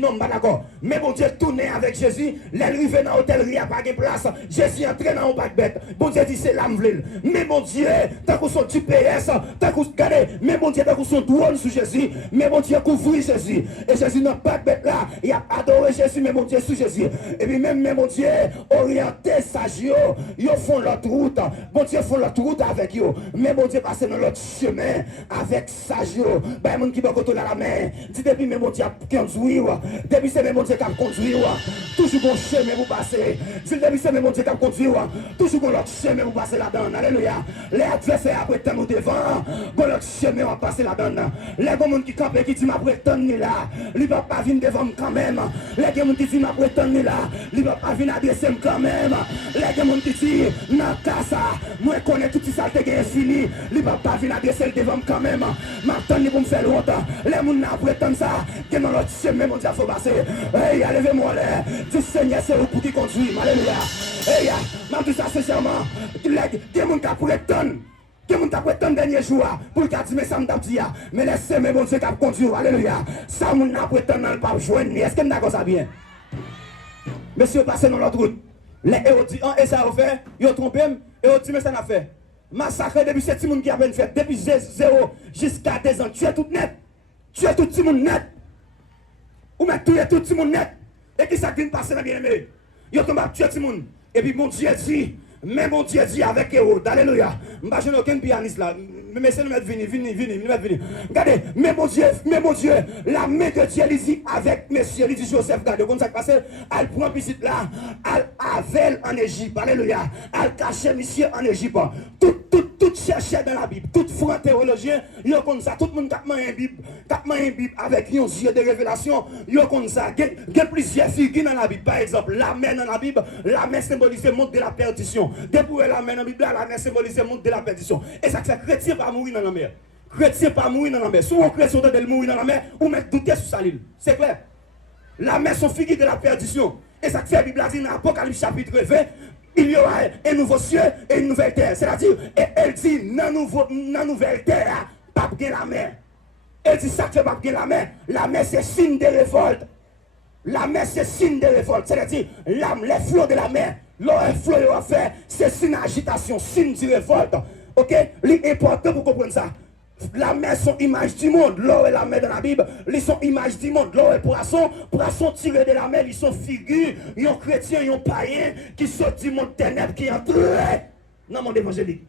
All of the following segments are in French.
Non, pas d'accord. Mais bon Dieu tourné avec Jésus, l'arrivée dans l'hôtel, il n'y a pas de place. Jésus entré dans un bac bête. Bon Dieu dit c'est l'âme. Mais bon Dieu, tant qu'on son GPS, tant qu'on regardez, mais bon Dieu, tant qu'on son drone sur Jésus, mais bon Dieu couvre Jésus. Et Jésus n'a pas de bête là, il a adoré Jésus, mais bon Dieu sous Jésus. Et puis même, mais bon Dieu, orienté sagio, ils font l'autre route. Bon Dieu font l'autre route avec eux. Mais bon Dieu passe dans l'autre chemin avec sagio. Ben, mon qui va côté la main. Dit depuis, mais bon Dieu, conduire. Depuis c'est même mon Dieu qui a conduit, toujours bon chemin vous passez. Depuis c'est même mon Dieu qui a conduit, toujours bon l'autre chemin vous passez là-dedans. Alléluia. Les adversaires après tant nous devant, bon l'autre chemin va passer là-dedans. Les gens qui campent qui disent ma prétendre là, il va pas venir devant quand même. Les gens qui disent ma prétendre là, il va pas venir adresser quand même. Les gens qui disent non casa, moi je connais tout ça qui est fini, il va pas venir adresser devant quand même. Maintenant pour me faire longtemps. Les gens qui prétendent ça, que dans l'autre chemin mon Dieu faut passer. Hey, levez-moi là. Dis Seigneur, c'est vous qui conduit. Alléluia. Hey, je dis ça sincèrement. Il y a des gens qui prétendent. Qui ont prétendu dernier jour pour dire mais ça m'a dit mais laissez mes bon Dieu qui conduire. Alléluia. Ça m'a prétendu dans le pas joindre. Est-ce que nous d'accord ça bien? Monsieur passez dans l'autre route. Les héros disent et ça a fait, ils ont trompé et ils ont dit mais ça n'a fait. Massacre depuis ce petit monde qui a peine fait depuis 0 jusqu'à 2 ans. Tu es tout net. Tu es tout petit monde net. Ou mettre tout le monde net. Et qui ça qui passe dans bien-aimé? Yo tombe à tuer tout le monde. Et puis mon Dieu dit, mais mon Dieu dit avec Hérode. Alléluia. Je n'ai aucun pianiste là. Mais c'est nous mettre venir. Regardez, mais mon Dieu, la main de Dieu, il dit avec monsieur, il dit Joseph, regardez, comme ça passe, elle prend visite là, elle avait en Égypte. Alléluia. Elle cachait monsieur en Égypte. Tout cherchait dans la Bible. Tout franc théologien, il comme ça. Tout le monde qui a une Bible avec un yeux de révélation, il comme ça. Il y a plusieurs figures dans la Bible. Par exemple, la main dans la Bible, la main symbolise le monde de la perdition. Depuis la main dans la Bible, la main symbolise le monde de la perdition. Et ça fait chrétien pas mourir dans la mer. Chrétien pas mourir dans la mer. Si on chrétien doit mourir dans la mer, ou mettre douter sur sa l'île. C'est clair. La mer sont figures de la perdition. Et ça fait la Bible dit dans Apocalypse chapitre 20. Il y aura un nouveau ciel et une nouvelle terre. C'est-à-dire, elle dit, dans la nouvelle terre, pas bien la mer. Elle dit, ça fait pas bien la mer. La mer, c'est signe de révolte. La mer, c'est signe de révolte. C'est-à-dire, les flots de la mer, l'eau et flot à faire, c'est signe d'agitation, signe de révolte. Ok? L'important pour comprendre ça. La mer sont image du monde. L'eau et la mer dans la Bible, ils sont image du monde. L'eau et poisson tirés de la mer, ils sont figures. Ils sont chrétiens, ils sont païens qui sortent du monde ténèbres, qui entrent dans le monde évangélique.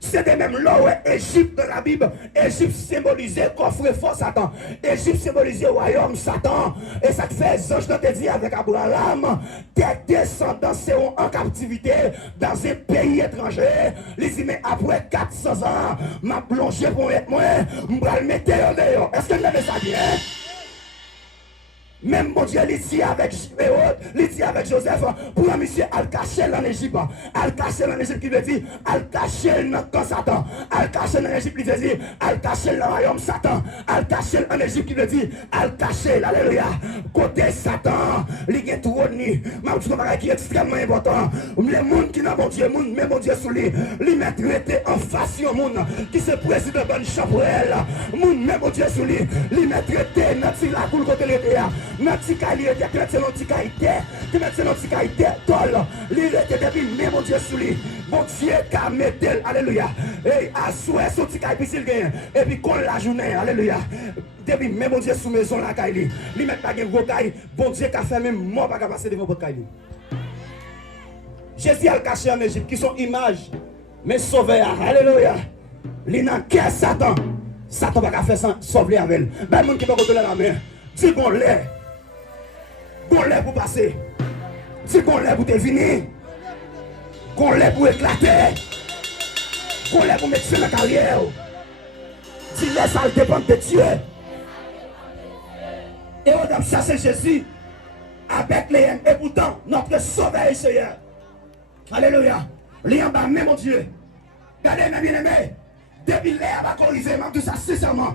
C'était même l'eau et Égypte dans la Bible. Égypte symbolisait coffre fort Satan. Égypte symbolisait royaume Satan. Et ça fait les anges te dit avec Abraham, tes descendants seront en captivité dans un pays étranger. Les dit mais après 400 ans, m'a plongé pour être moi, m'a le mettre dehors. Est-ce que vous avez ça bien? Même mon Dieu, il dit avec Hérode, il dit avec Joseph, pour un monsieur, al cacher en Égypte. Al cacher en Égypte qui veut dire, al cacher dans Satan. Al cacher en Égypte qui veut dire, al cacher dans le royaume Satan. Al cacher en Égypte qui veut dire, al cacher, alléluia. Côté Satan, il y a tout ni. Mais tu comprends qui est extrêmement important. Les gens qui n'ont pas Dieu, mais mon Dieu sous lui, il met traité en face au monde qui se président de bonne chapeau-elle. Mais mon Dieu sous lui, il met traité dans la cour côté l'été. Notre cahier, tu mets notre cahier, tol, l'irrité depuis, mais mon Dieu sous lui, mon Dieu qu'a metté, alléluia, et à souhait son petit cahier, puis s'il gagne, et puis qu'on la journée, alléluia, depuis, mais mon Dieu sous maison la cahier, lui met pas de gros cahier, bon Dieu qu'a fait même mort pas qu'à passer devant votre cahier. Jésus a caché en Égypte, qui sont images, mais sauveur, alléluia, il n'a qu'à Satan, Satan va faire ça, sauver avec elle, ben, le monde qui va contrôler la mer, dis qu'on l'est. Qu'on l'ait pour passer. Si qu'on l'ait pour deviner. Qu'on l'ait pour éclater. Qu'on l'ait pour mettre sur la carrière. Si laisse ça dépend de Dieu. Et on a chassé Jésus à Bethléem. Et pourtant, notre sauveur est Seigneur. Alléluia. L'ayant bas, même mon Dieu. Regardez, mes bien-aimés. Depuis l'air va corriger, tout ça, sincèrement.